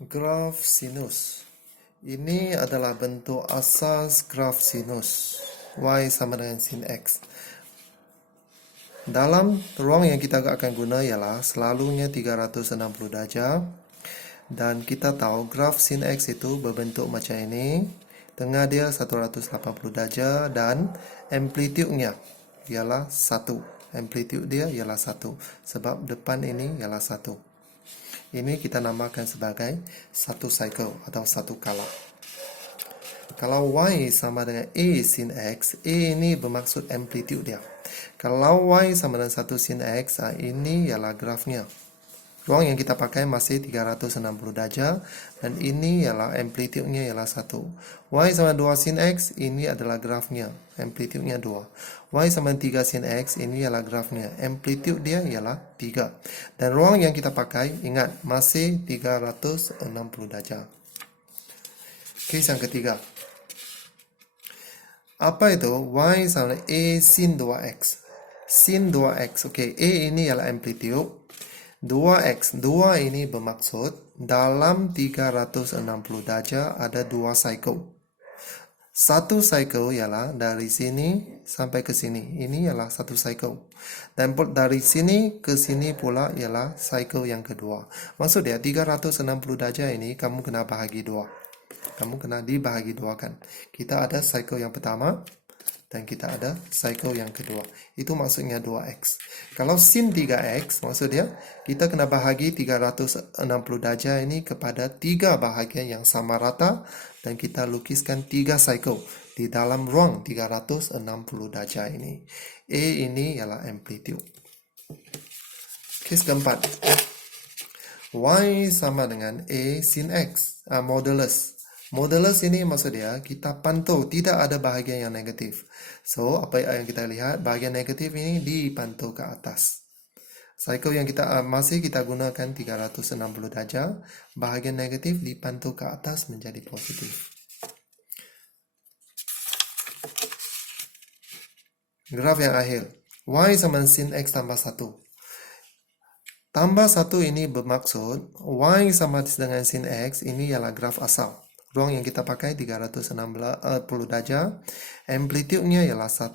Graf sinus. Ini adalah bentuk asas graf sinus. Y sama dengan sin X. Dalam ruang yang kita akan guna ialah selalunya 360 darjah. Dan kita tahu graf sin X itu berbentuk macam ini. Tengah dia 180 darjah dan amplitudenya ialah 1. Amplitude dia ialah 1. Sebab depan ini ialah 1. Ini kita namakan sebagai satu cycle atau satu kala. Kalau Y sama dengan A sin X, A ini bermaksud amplitude dia. Kalau Y sama dengan 1 sin X, ini ialah grafnya. Ruang yang kita pakai masih 360 darjah dan ini ialah amplitudenya ialah 1. Y sama 2 sin X, ini adalah grafnya. Amplitudenya 2. Y sama 3 sin X, ini ialah grafnya. Amplitude dia ialah 3. Dan ruang yang kita pakai, ingat, masih 360 darjah. Kes yang ketiga. Apa itu? Y sama A sin 2X. Sin 2X. Okey, A ini ialah amplitude. 2X, 2 ini bermaksud dalam 360 darjah ada 2 cycle. Satu cycle ialah dari sini sampai ke sini. Ini ialah satu cycle. Dan dari sini ke sini pula ialah cycle yang kedua. Maksudnya 360 darjah ini kamu kena bahagi 2. Kamu kena dibahagi 2 kan. Kita ada cycle yang pertama dan kita ada cycle yang kedua. Itu maksudnya 2X. Kalau sin 3X, maksudnya kita kena bahagi 360 darjah ini kepada 3 bahagian yang sama rata dan kita lukiskan 3 cycle di dalam ruang 360 darjah ini. A ini ialah amplitude. Kes keempat. Y sama dengan A sin X, modulus. Modulus ini maksudnya kita pantau tidak ada bahagian yang negatif. So, apa yang kita lihat, bahagian negatif ini dipantau ke atas. Cycle yang kita masih kita gunakan 360 darjah, bahagian negatif dipantau ke atas menjadi positif. Graf yang akhir. Y sama sin X tambah 1. Tambah 1 ini bermaksud Y sama dengan sin X ini ialah graf asal. Ruang yang kita pakai 360 darjah. Amplitudenya ialah 1.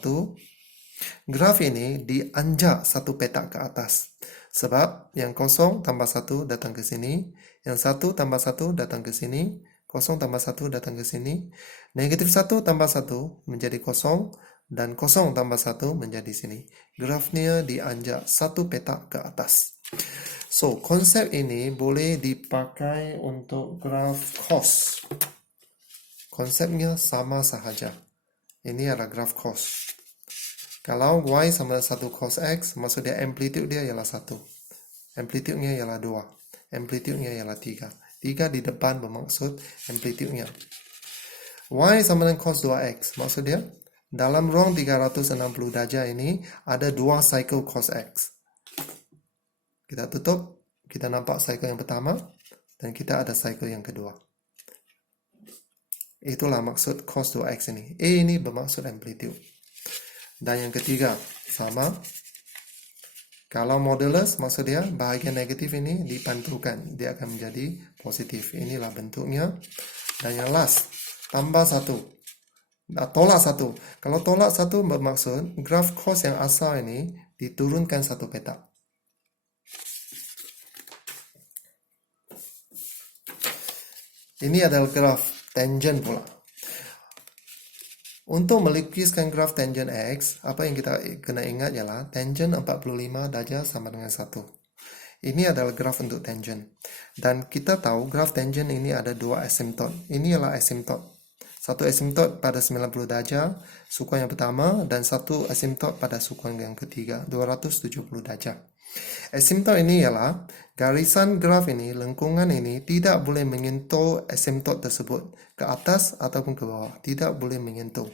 Graf ini dianjak satu petak ke atas. Sebab yang kosong tambah 1 datang ke sini. Yang 1 tambah 1 datang ke sini. Kosong tambah 1 datang ke sini. Negatif 1 tambah 1 menjadi kosong. Dan kosong tambah 1 menjadi sini. Grafnya dianjak satu petak ke atas. So, konsep ini boleh dipakai untuk graf cos. Konsepnya sama sahaja. Ini adalah graf cos. Kalau Y sama 1 cos X, maksudnya amplitude dia ialah 1. Amplitudenya ialah 2. Amplitudenya ialah 3. 3 di depan bermaksud amplitudenya. Y sama dengan cos 2X, maksudnya dalam ruang 360 darjah ini ada 2 cycle cos X. Kita tutup, kita nampak cycle yang pertama, dan kita ada cycle yang kedua. Itulah maksud cos 2X ini. A ini bermaksud amplitude. Dan yang ketiga, sama. Kalau modulus, maksudnya bahagian negatif ini dipantulkan. Dia akan menjadi positif. Inilah bentuknya. Dan yang last, tambah 1. Tolak 1. Kalau tolak 1 bermaksud graf cos yang asal ini diturunkan satu petak. Ini adalah graf tangent pula. Untuk melukiskan graf tangent X, apa yang kita kena ingat ialah tangent 45 darjah sama dengan 1. Ini adalah graf untuk tangent. Dan kita tahu graf tangent ini ada 2 asymptot. Ini ialah asymptot. Satu asymptot pada 90 darjah, sukuan yang pertama, dan satu asymptot pada sukuan yang ketiga, 270 darjah. Asymptot ini ialah garisan graf ini, lengkungan ini tidak boleh menyentuh asymptot tersebut ke atas ataupun ke bawah. Tidak boleh menyentuh.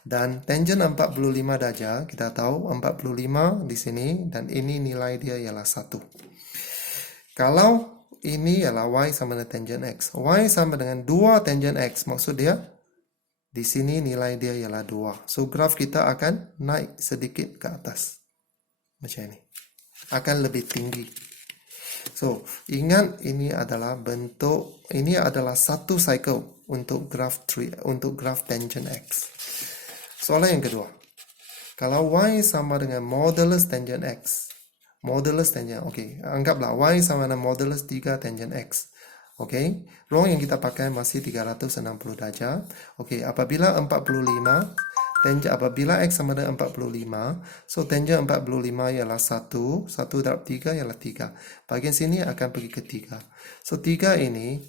Dan tangent 45 darjah, kita tahu 45 di sini dan ini nilai dia ialah 1. Kalau ini ialah Y sama dengan tangent X. Y sama dengan 2 tangent X. Maksud dia di sini nilai dia ialah 2. So graf kita akan naik sedikit ke atas. Macam ini. Akan lebih tinggi. So, ingat ini adalah satu cycle untuk graf tangent X. Soalan yang kedua. Kalau Y sama dengan modulus tangent X. Anggaplah Y sama dengan modulus 3 tangent X. Ruang yang kita pakai masih 360 darjah. Apabila X sama dengan 45, so tangent 45 ialah 1 darab 3 ialah 3. Bahagian sini akan pergi ke 3. So 3 ini,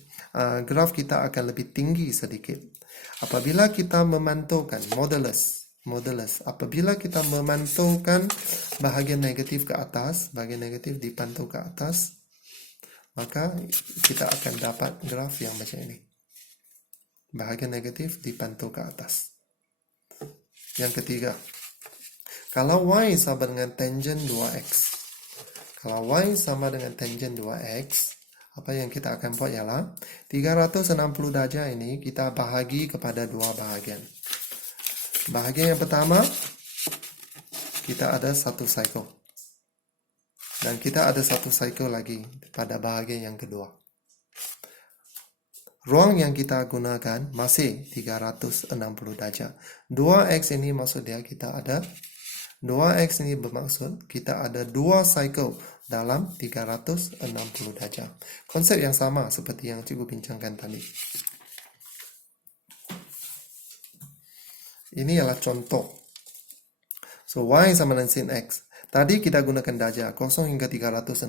graf kita akan lebih tinggi sedikit. Apabila kita memantulkan modulus, apabila kita memantulkan bahagian negatif ke atas, bahagian negatif dipantul ke atas, maka kita akan dapat graf yang macam ini. Bahagian negatif dipantul ke atas. Yang ketiga, kalau Y sama dengan tangent 2X. Kalau Y sama dengan tangent 2X, apa yang kita akan buat ialah 360 darjah ini kita bahagi kepada dua bahagian. Bahagian yang pertama, kita ada satu cycle. Dan kita ada satu cycle lagi pada bahagian yang kedua. Ruang yang kita gunakan masih 360 darjah. 2X ini maksud dia kita ada 2X ini bermaksud kita ada dua cycle dalam 360 darjah. Konsep yang sama seperti yang cikgu bincangkan tadi. Ini adalah contoh. So, Y sama dengan sin X. Tadi kita gunakan darjah 0 hingga 360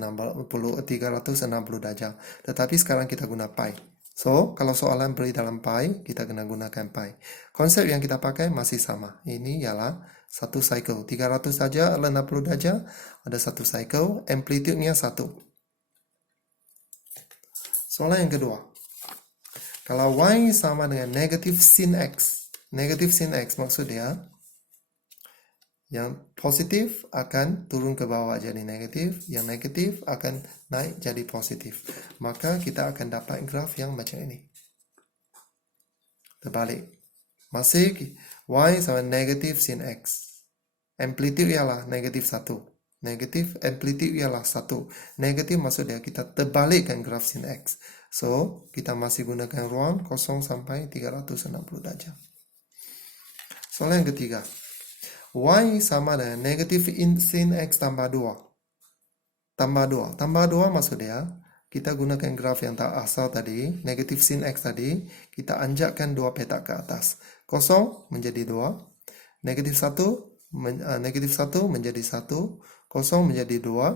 darjah. Tetapi sekarang kita guna pi. So, kalau soalan beri dalam pi, kita kena gunakan pi. Konsep yang kita pakai masih sama. Ini ialah satu cycle. 300 darjah, 60 darjah, ada satu cycle. Amplitude-nya 1. Soalan yang kedua. Kalau Y sama dengan negatif sin X. Negatif sin X maksud dia yang positif akan turun ke bawah jadi negatif, yang negatif akan naik jadi positif. Maka kita akan dapat graf yang macam ini. Terbalik. Masih Y sama negatif sin X. Amplitude ialah negatif 1. Negatif amplitude ialah 1. Negatif maksud dia kita terbalikkan graf sin X. So, kita masih gunakan ruang 0 sampai 360 darjah. Soalan yang ketiga. Y sama dengan negatif sin X tambah 2. Tambah 2 maksud dia, kita gunakan graf yang tak asal tadi, negatif sin X tadi, kita anjakkan 2 petak ke atas. 0 menjadi 2, negatif 1 menjadi 1, 0 menjadi 2,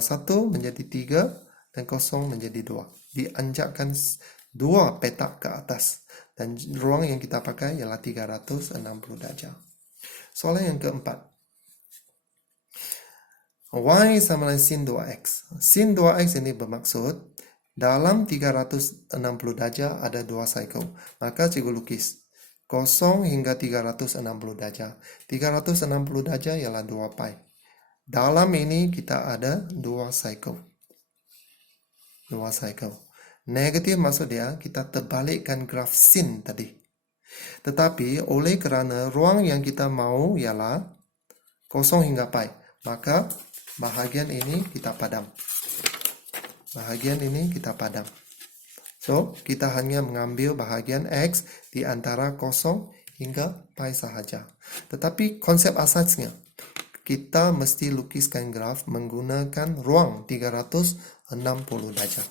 1 menjadi 3, dan 0 menjadi 2. Dianjakkan 2 petak ke atas. Dan ruang yang kita pakai ialah 360 darjah. Soalan yang keempat. Y sama dengan sin 2X. Sin 2X ini bermaksud dalam 360 darjah ada 2 cycle. Maka cikgu lukis 0 hingga 360 darjah. 360 darjah ialah 2 pi. Dalam ini kita ada 2 cycle. 2 cycle. Negatif maksud dia kita terbalikkan graf sin tadi. Tetapi oleh kerana ruang yang kita mau ialah 0 hingga pi, maka bahagian ini kita padam. Bahagian ini kita padam. So, kita hanya mengambil bahagian X di antara 0 hingga pi sahaja. Tetapi konsep asasnya, kita mesti lukiskan graf menggunakan ruang 360 darjah.